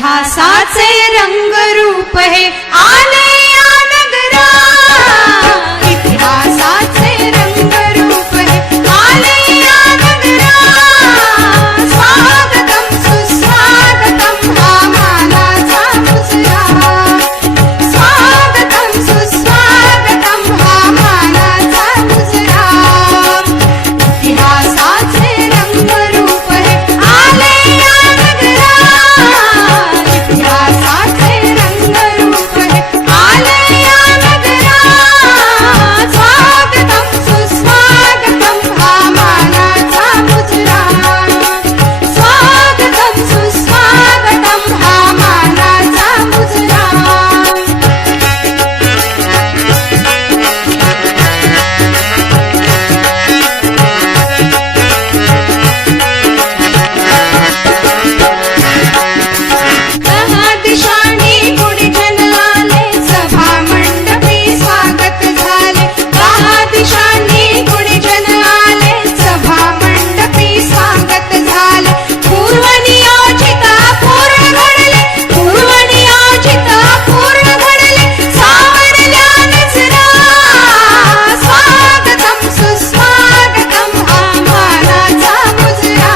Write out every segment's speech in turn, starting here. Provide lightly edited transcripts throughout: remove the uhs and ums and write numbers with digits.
इतिहासाचे रंगरूप हे आले या नगरा, इतिहासाचे रंगरूप हे आले या नगरा. स्वागतम सुस्वागतम हा मानाचा मुजरा, स्वागतम सुस्वागतम हा मानाचा मुजरा. इतिहासाचे रंगरूप हे आले या नगरा, इतिहासाचे रंगरूप हे आले या नगरा. स्वागतम सुस्वागतम हा मानाचा मुजरा, स्वागतम सुस्वागतम हा मानाचा मुजरा. दहा दिशांनी गुणीजन आले, सभा मंडपी स्वागत झाले. दहा दिशांनी गुणीजन आले, सभा मंडपी स्वागत झाले. पूर्वनियोजिता पूर्ण घडले, पूर्वनियोजिता पूर्ण घडले. सावरल्या नजरा, स्वागतम सुस्वागतम हा मानाचा मुजरा,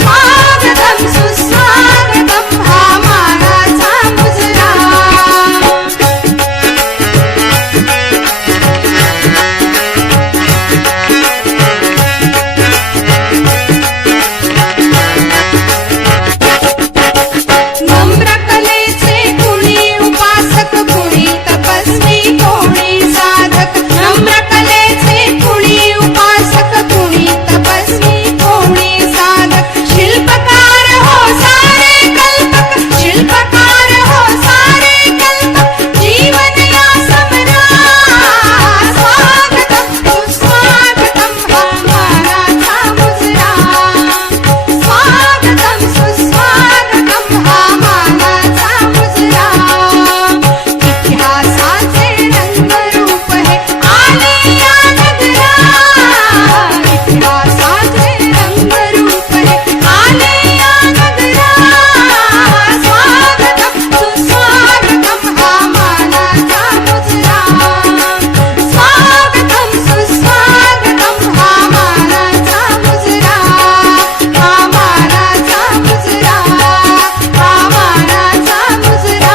स्वागतम सुस्वागतम हा मानाचा मुजरा. नम्र कलेचे कुणी उपासक, कुणी तपस्वी, कोणी साधक. नम्र कलेचे कुणी उपासक, कुणी तपस्वी, कोणी साधक. शिल्पकार हो सारे कल्पक, शिल्पकार हो सारे कल्पक. जीवन या समरा, स्वागतम सुस्वागतम हा मानाचा मुजरा, स्वागतम सुस्वागतम हा मानाचा मुजरा. इतिहासाचे रंगरूप हे आले या नगरा, इतिहासाचे रंगरूप हे आले या नगरा. स्वागतम सुस्वागतम हा मानाचा मुजरा, स्वागतम सुस्वागतम हा मानाचा मुजरा, हा मानाचा मुजरा, हा मानाचा मुजरा.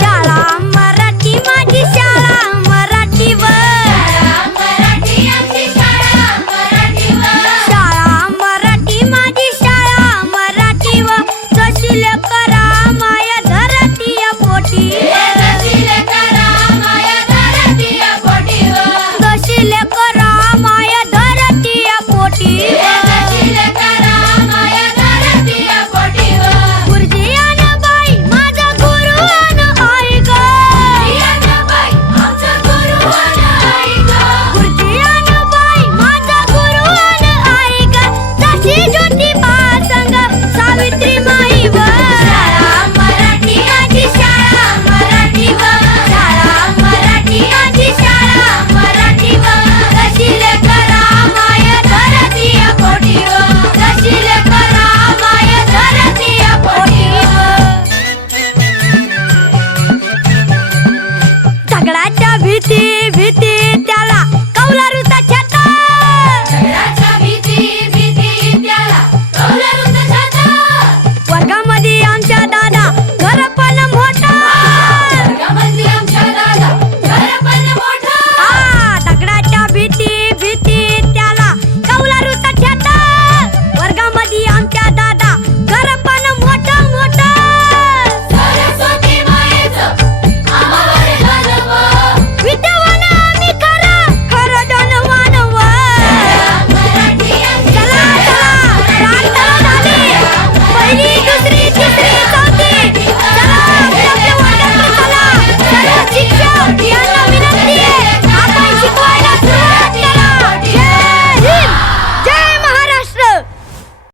शाळा मराठी माझी शाळा मराठीवर, शाळा मराठी माझी शाळा मराठीवर. जशी लेकरा माया धरती या पोटी, जशी लेकरा माया धरती या पोटी, गुरुजी अन बाई माझा गुरु अन आई ग, गुरुजी अन बाई माझा गुरु अन आई ग. जशी ज्योतिबा संग सावित्री माई व, शाळा मराठी माझी शाळा मराठीवर, शाळा मराठी माझी शाळा मराठीवर. जशी लेकरा माया धरती या पोटीवर, जशी लेकरा माया धरती या पोटीवर. झगडाच्या भीती भीती